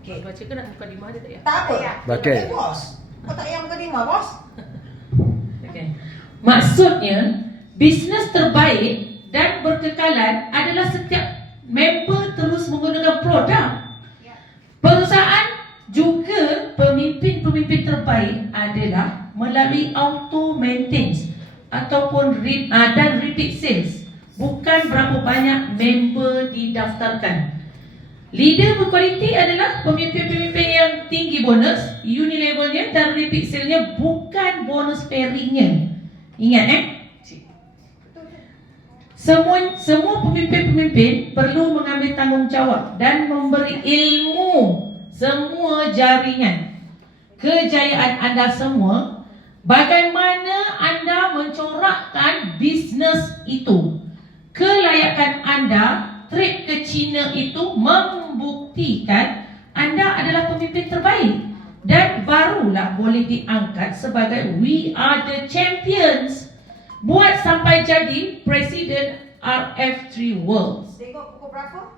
Okay. Baca ke nak mukadimah dia tak ya? Tak apa. Okey. Bos. Kau tak payah mukadimah, bos. Okay. Maksudnya, bisnes terbaik dan berkekalan adalah setiap member terus menggunakan produk. Perusahaan juga pemimpin-pemimpin terbaik adalah melalui auto maintenance ataupun dan repeat sales. Bukan berapa banyak member didaftarkan. Leader berkualiti adalah pemimpin-pemimpin yang tinggi bonus, unilevelnya dan repeat sale-nya, bukan bonus pairing-nya. Ingat Semua pemimpin-pemimpin perlu mengambil tanggungjawab dan memberi ilmu semua jaringan. Kejayaan anda semua, bagaimana anda mencorakkan bisnes itu. Kelayakan anda trip ke China itu membuktikan anda adalah pemimpin terbaik dan barulah boleh diangkat sebagai we are the champions. Buat sampai jadi Presiden RF3 World. Tengok pukul berapa?